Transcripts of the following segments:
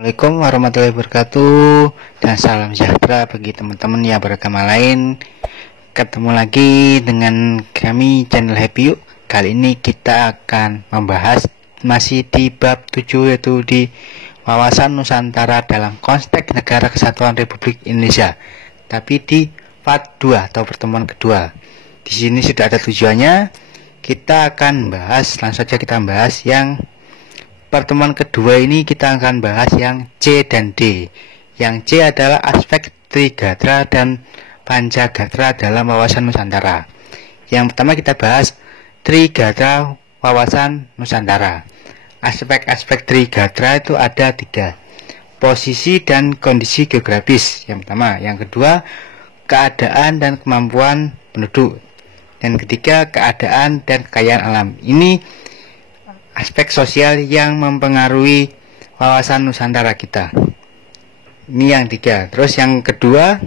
Assalamualaikum warahmatullahi wabarakatuh, dan salam sejahtera bagi teman-teman yang beragama lain. Ketemu lagi dengan kami channel Happy You. Kali ini kita akan membahas masih di bab 7, yaitu di wawasan Nusantara dalam konteks Negara Kesatuan Republik Indonesia, tapi di part 2 atau pertemuan kedua. Di sini sudah ada tujuannya. Kita akan bahas, langsung saja kita bahas yang pertemuan kedua. Ini kita akan bahas yang C dan D. Yang C adalah aspek Trigatra dan Pancagatra dalam wawasan Nusantara. Yang pertama kita bahas Trigatra wawasan Nusantara. Aspek-aspek Trigatra itu ada 3. Posisi dan kondisi geografis yang pertama. Yang kedua, keadaan dan kemampuan penduduk. Dan ketiga, keadaan dan kekayaan alam. Ini aspek sosial yang mempengaruhi wawasan Nusantara kita. Ini yang 3. Terus yang kedua,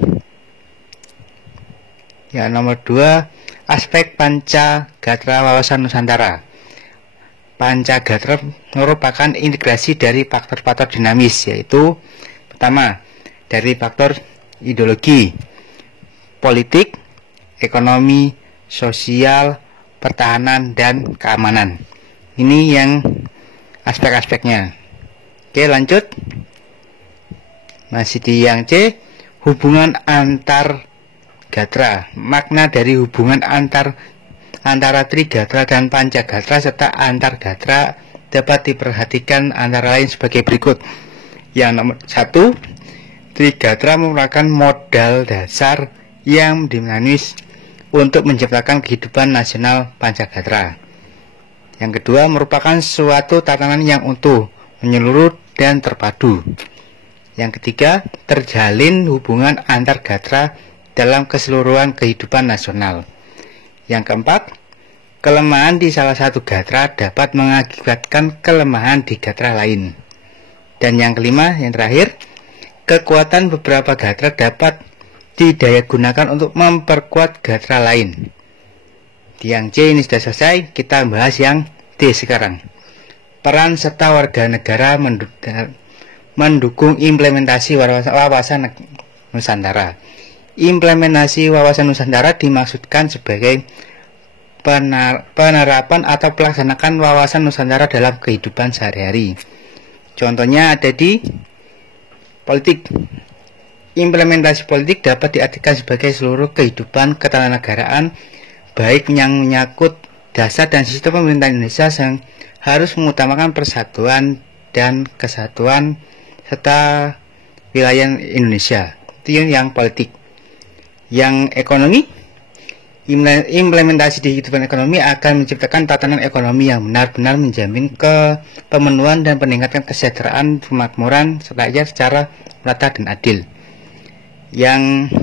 yang nomor 2, aspek Pancagatra wawasan Nusantara. Pancagatra merupakan integrasi dari faktor-faktor dinamis, yaitu pertama, dari faktor ideologi, politik, ekonomi, sosial, pertahanan, dan keamanan. Ini yang aspek-aspeknya. Oke, lanjut. Masih di yang C, hubungan antar gatra. Makna dari hubungan antara Trigatra dan Pancagatra serta antar gatra dapat diperhatikan antara lain sebagai berikut. Yang nomor 1, Trigatra merupakan modal dasar yang dinamis untuk menciptakan kehidupan nasional Pancagatra. Yang kedua, merupakan suatu tatanan yang utuh, menyeluruh, dan terpadu. Yang ketiga, terjalin hubungan antar gatra dalam keseluruhan kehidupan nasional. Yang keempat, kelemahan di salah satu gatra dapat mengakibatkan kelemahan di gatra lain. Dan yang kelima, yang terakhir, kekuatan beberapa gatra dapat didayagunakan untuk memperkuat gatra lain. Di yang C ini sudah selesai. Kita bahas yang D sekarang. Peran serta warga negara mendukung implementasi wawasan Nusantara. Implementasi wawasan Nusantara dimaksudkan sebagai penerapan atau pelaksanaan wawasan Nusantara dalam kehidupan sehari-hari. Contohnya ada di politik. Implementasi politik dapat diartikan sebagai seluruh kehidupan ketatanegaraan, baik yang menyangkut dasar dan sistem pemerintahan Indonesia yang harus mengutamakan persatuan dan kesatuan serta wilayah Indonesia. Itu yang politik. Yang ekonomi, implementasi di kehidupan ekonomi akan menciptakan tatanan ekonomi yang benar-benar menjamin pemenuhan dan peningkatan kesejahteraan pemakmuran rakyat secara merata dan adil. Yang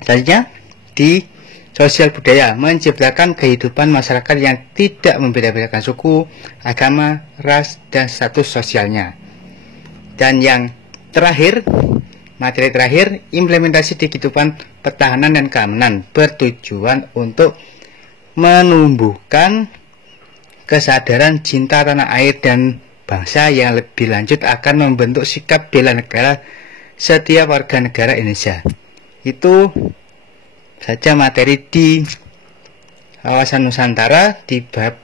selanjutnya di sosial budaya, menciptakan kehidupan masyarakat yang tidak membeda-bedakan suku, agama, ras, dan status sosialnya. Dan yang terakhir, materi terakhir, implementasi di kehidupan pertahanan dan keamanan bertujuan untuk menumbuhkan kesadaran cinta tanah air dan bangsa yang lebih lanjut akan membentuk sikap bela negara setiap warga negara Indonesia. Itu saja materi di wawasan Nusantara di bab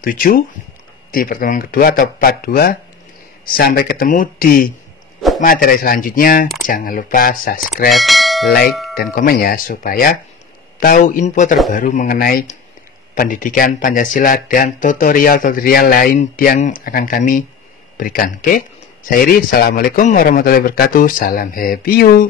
7 di pertemuan kedua atau part 2. Sampai ketemu di materi selanjutnya. Jangan lupa subscribe, like, dan komen ya, supaya tahu info terbaru mengenai pendidikan Pancasila dan tutorial-tutorial lain yang akan kami berikan. Oke, saya Iri. Assalamualaikum warahmatullahi wabarakatuh. Salam Happy You.